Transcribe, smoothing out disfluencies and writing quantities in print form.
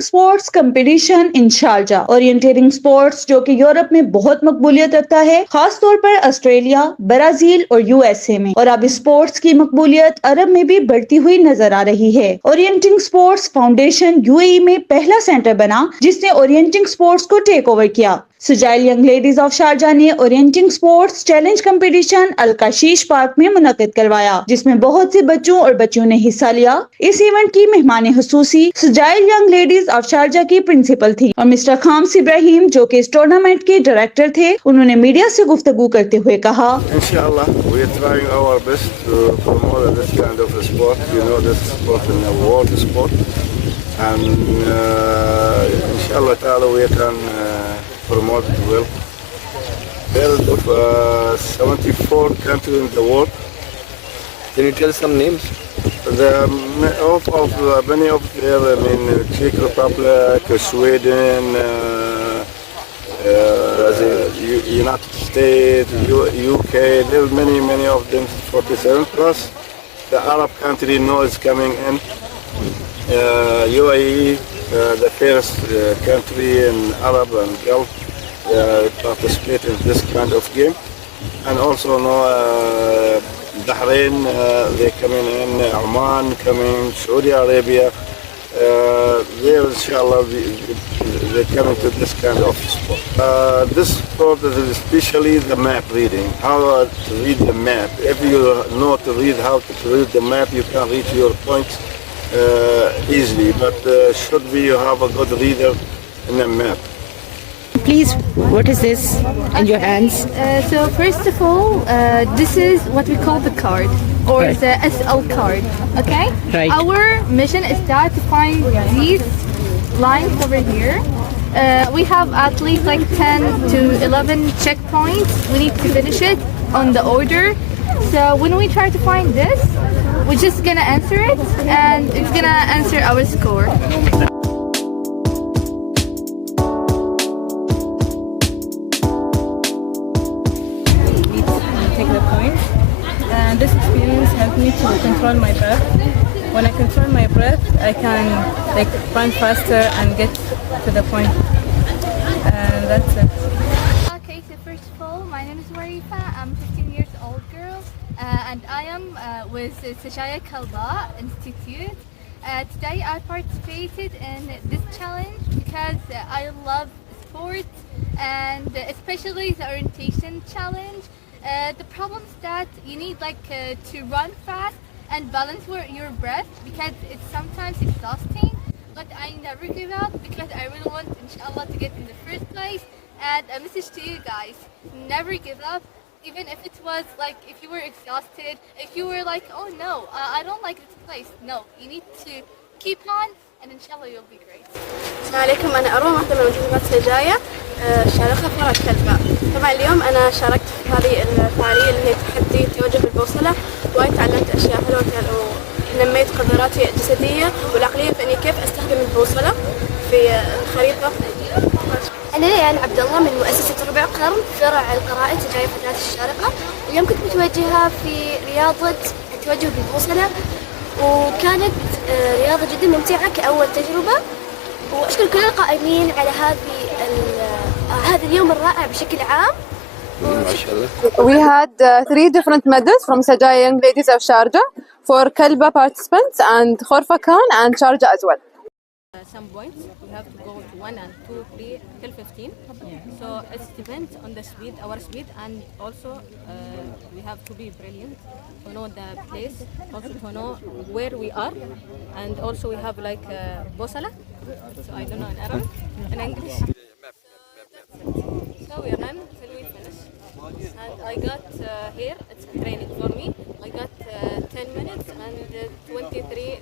Orienting sports competition in Sharjah. Orienting sports जो कि Europe में बहुत मकबूलियत रखता है, खास तौर पर ऑस्ट्रेलिया, ब्राजील और यूएसए में, और अब स्पोर्ट्स की मकबूलियत अरब में भी बढ़ती हुई नजर आ रही है। ओरिएंटिंग स्पोर्ट्स फाउंडेशन यूएई में पहला सेंटर बना जिसने ओरिएंटिंग स्पोर्ट्स को टेक ओवर किया। सुजाइल यंग लेडीज ऑफ शारजा ने ओरिएंटिंग स्पोर्ट्स चैलेंज कंपटीशन अल-काशीश पार्क में मुनक्किद करवाया, जिसमें बहुत से बच्चों और बच्चियों ने हिस्सा लिया। इस इवेंट की मेहमान हुसूसी सुजाइल यंग लेडीज ऑफ शारजा की प्रिंसिपल थी और मिस्टर खाम्स इब्राहिम जो कि इस टूर्नामेंट के डायरेक्टर थे। उन्होंने मीडिया से गुफ्तगू करते हुए कहा, Inshallah, we are trying our best to promote this kind of sport. You know, this sport in the world sport, and inshallah, ta'ala, we can promote it well. Build of 74 countries in the world. Can you tell some names? Many of them, I mean, Czech Republic, Sweden, United States, UK. There are many of them. 47 plus. The Arab country now is coming in. UAE, the first country in Arab and Gulf participate in this kind of game, and also now Bahrain, they coming in, Oman coming, Saudi Arabia. They inshallah they coming to this kind of sport. This sport is especially the map reading, how to read the map. If you know to read how to read the map, you can reach your points easily. But should be you have a good reader in the map. Please, what is this in your hands? So first of all, this is what we call the card, or Right. the SL card. Okay. Right. Our mission is that to find these lines over here. We have at least like 10 to 11 checkpoints. We need to finish it on the order. So when we try to find this, we're just gonna answer it, and it's gonna answer our score. Take the points, and this experience helped me to control my breath. When I control my breath, I can like run faster and get to the point, and that's it. Okay, so first of all, my name is Warifa. I'm 15 years old girl, and I am with Sajaya Kalba Institute. Today I participated in this challenge because I love sports, and especially the orientation challenge. The problem is that you need to run fast and balance your breath because it's sometimes exhausting. But I never give up because I really want, inshallah, to get in the first place. And a message to you guys: never give up, even if it was if you were exhausted, if you were like, oh no, I don't like this place. No, you need to keep on, and inshallah you'll be great. السلام عليكم، أنا أروى واحدة من منظمات سجايا شاركة في فرع كلبة. طبعا اليوم أنا شاركت في هذه الفعالية اللي هي تحدي التوجه بالبوصلة، وايد تعلمت أشياء حلوة ونميت قدراتي الجسدية والعقلية في إني كيف أستخدم البوصلة في الخريطة. أنا ليان عبد الله من مؤسسة ربع قرن فرع القرائد سجايا فتاة الشارقة. اليوم كنت متوجهة في رياضة التوجه بالبوصلة، وكانت رياضة جدا ممتعة كأول تجربة، وأشكر كل القائمين على هذا اليوم الرائع بشكل عام. We had 3 different medals from Sajaya Young Ladies of Sharjah for Kalba participants and Khorfa Khan and Sharjah as well. Some points we have to go to 1 and 2, 3 till 15. So it depends on the speed, our speed, and also we have to be brilliant to know the place, also to know where we are, and also we have bosala. So I don't know in Arabic, in English. So we run till we finish. And I got here, it's training for me. I got 10 minutes and 23